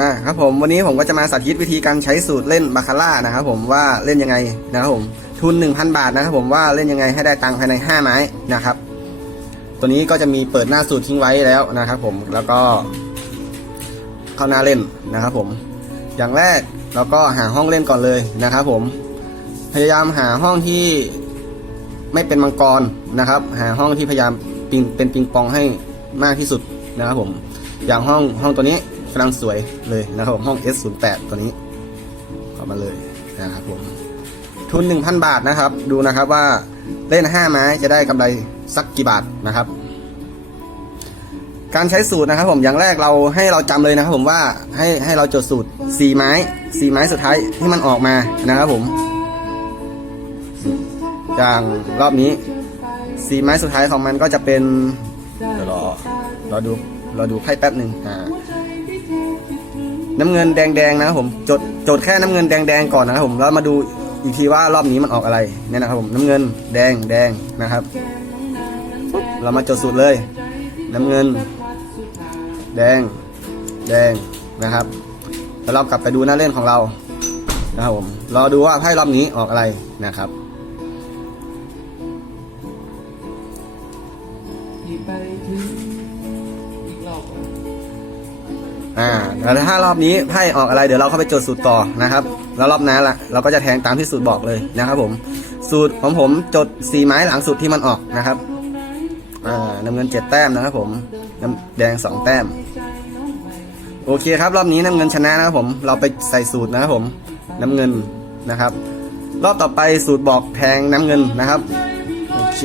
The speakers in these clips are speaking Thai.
มาครับผมวันนี้ผมก็จะมาสาธิตวิธีการใช้สูตรเล่นบาคาร่านะครับผมว่าเล่นยังไงนะครับผมทุน 1,000 บาทนะครับผมว่าเล่นยังไงให้ได้ตังค์ภายใน 5 ไม้นะครับ ตัวนี้ก็จะมีเปิดหน้าสูตรทิ้งไว้แล้วนะครับผมแล้วก็เข้าหน้าเล่นนะครับผมอย่างแรกเราก็หาห้องเล่นก่อนเลยนะครับผมพยายามหาห้องที่ไม่เป็นมังกรนะครับ หาห้องที่พยายามปิงเป็นปิงปองให้มากที่สุดนะครับผม อย่างห้องห้องตัวนี้ กำลังสวยเลยนะครับผมห้อง S08 ตัวนี้เข้ามาเลยนะครับผมทุน 1,000 บาทนะครับ ดูนะครับว่าเล่น 5 ไม้จะได้กำไรสักกี่บาทนะครับ การใช้สูตรนะครับ ผมอย่างแรกเราให้เราจำเลยนะครับ ผมว่าให้ให้เราจดสูตร 4 ไม้ 4 ไม้สุดท้ายที่มันออกมานะครับผมอย่างรอบนี้ 4 ไม้สุดท้ายของมันก็จะเป็นเดี๋ยวรอรอดูรอดูไพ่แป๊บหนึ่งอ่า น้ำเงินแดงๆนะครับผมจดจดแค่น้ำเงินแดงๆก่อนนะครับผมแล้วมาดูอีกทีว่ารอบนี้มันออกอะไรเนี่ยนะครับผมน้ำเงินแดงแดงนะครับปุ๊บเรามาจดสูตรเลย น้ำเงิน แดง แดงนะครับแล้วเรากลับไปดูหน้าเล่นของเรานะครับผมรอดูว่าไพ่รอบนี้ออกอะไรนะครับไปถึงอีกรอบ อ่าแล้วถ้ารอบนี้ไพ่ออกอะไรเดี๋ยวเราเข้าไปจดสูตรต่อนะครับ แล้วรอบหน้าละเราก็จะแทงตามที่สูตรบอกเลยนะครับ ผม สูตรของผมจดสีไม้หลังสุดที่มันออกนะครับอ่าน้ำเงินเจ็ดแต้มนะครับ ผมน้ำแดงสองแต้ม โอเคครับ รอบนี้น้ำเงินชนะนะครับผมเราไปใส่สูตรนะครับผม น้ำเงินนะครับ รอบต่อไปสูตรบอกแทงน้ำเงินนะครับโอเค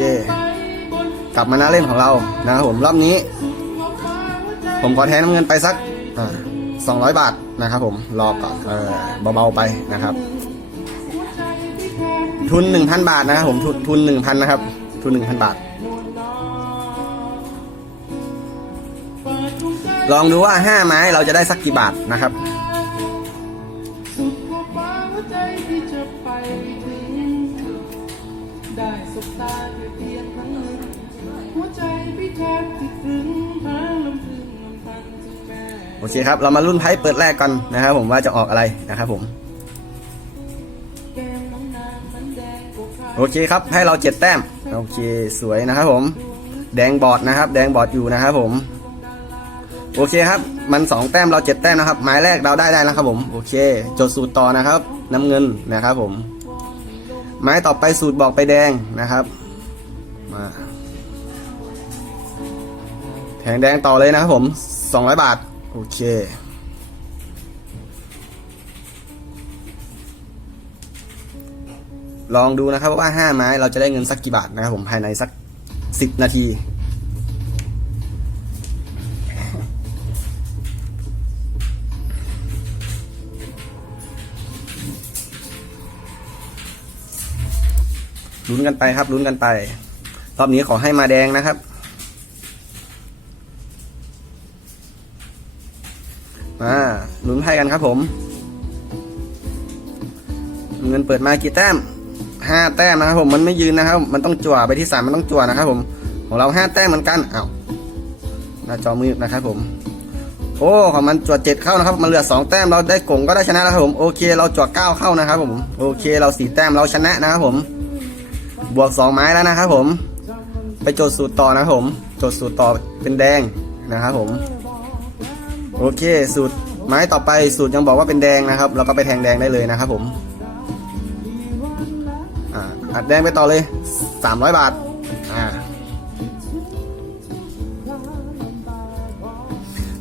กลับมาหน้าเล่นของเรานะครับผมรอบนี้ ผมขอแทงน้ำเงินไปสัก สองร้อยบาทนะครับผมรอก่อนเออเบาๆไปนะครับ ทุนหนึ่งพันบาทนะครับผมทุนทุนหนึ่งพันนะครับ ทุนหนึ่งพันบาท ลองดูว่าห้าไม้เราจะได้สักกี่บาทนะครับหัวใจที่จะได้สบตาแค่เพียงครั้งหนึ่งหัวใจพี่แทบติดถึงหาลำพึงลำพึง โอเคครับ เรามารุ่นไพ่เปิดแรกกันนะครับผมว่าจะออกอะไรนะครับผม โอเคครับ ให้เราเจ็ดแต้ม โอเคสวยนะครับผม แดงบอดนะครับ แดงบอดอยู่นะครับผม โอเคครับ มันสองแต้มเราเจ็ดแต้มนะครับไม้แรกเราได้ได้แล้วครับผม โอเค จดสูตรต่อนะครับ น้ำเงินนะครับผม ไม้ต่อไปสูตรบอกไปแดงนะครับ มาแทงแดงต่อเลยนะครับผมสองร้อยบาท โอเค ลองดูนะครับว่าห้าไม้เราจะได้เงินสักกี่บาทนะครับผมภายในสักสิบนาทีลุ้นกันไปครับลุ้นกันไป รอบนี้ขอให้มาแดงนะครับ มาลุ้นไพ่กันครับผมเงินเปิดมากี่แต้มห้าแต้มนะครับผมมันไม่ยืนนะครับ มันต้องจั่วไปที่สามมันต้องจั่วนะครับผมของเราห้าแต้มเหมือนกันอ้าวหน้าจอมืดนะครับผมโอ้ของมันจั่วเจ็ดเข้านะครับ มันเหลือสองแต้มเราได้กงก็ได้ชนะแล้วครับผมโอเค เราจั่วเก้าเข้านะครับผมโอเค เราสี่แต้มเราชนะนะครับผม บวกสองไม้แล้วนะครับผม ไปโจทย์สูตรต่อนะครับผมโจทย์สูตรต่อเป็นแดงนะครับผม โอเค สูตรไม้ต่อไปสูตรยังบอกว่าเป็นแดงนะครับ เราก็ไปแทงแดงได้เลยนะครับผมอ่าอัดแดงไปต่อเลย 300 บาทอ่า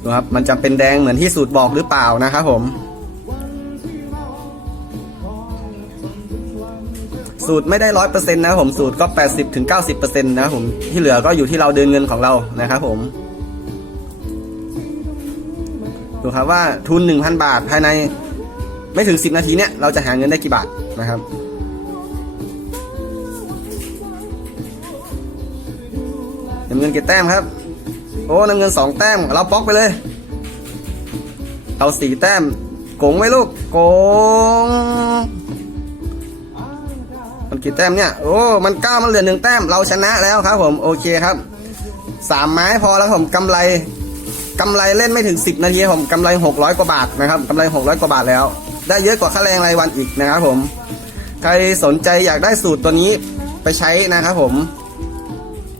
ดูครับมันจะเป็นแดงเหมือนที่สูตรบอกหรือเปล่านะครับผม สูตรไม่ได้ร้อยเปอร์เซ็นต์นะครับผมสูตรก็80ถึง90เปอร์เซ็นต์นะครับผมที่เหลือก็อยู่ที่เราเดินเงินของเรานะครับผม ดูครับว่าทุน 1,000 บาทภายในไม่ถึง 10 นาทีเนี้ยเราจะหาเงินได้กี่บาทนะครับ น้ำเงินกี่แต้มครับ โอ้น้ำเงินสองแต้ม เราบล็อกไปเลย เอาสี่แต้มโกงไหมลูกโกงมันกี่แต้มเนี่ย โอ้ มันเก้ามันเหลือหนึ่งแต้ม เราชนะแล้วครับผม โอเคครับ สามไม้พอแล้วผมกำไร กำไรเล่นไม่ถึง 10 นาทีผมกำไร 600 กว่าบาทนะครับกำไร 600 กว่าบาทแล้ว ได้เยอะกว่าค่าแรงรายวันอีกนะครับผม ใครสนใจอยากได้สูตรตัวนี้ไปใช้นะครับผม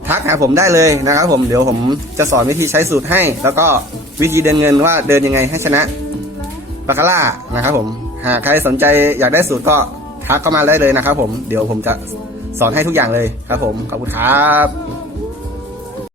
ทักหาผมได้เลยนะครับผมเดี๋ยวผมจะสอนวิธีใช้สูตรให้ แล้วก็วิธีเดินเงินว่าเดินยังไงให้ชนะบาคาร่านะครับผมหากใครสนใจอยากได้สูตรก็ทักเข้ามาได้เลยนะครับผมเดี๋ยวผมจะสอนให้ทุกอย่างเลยครับผมขอบคุณครับ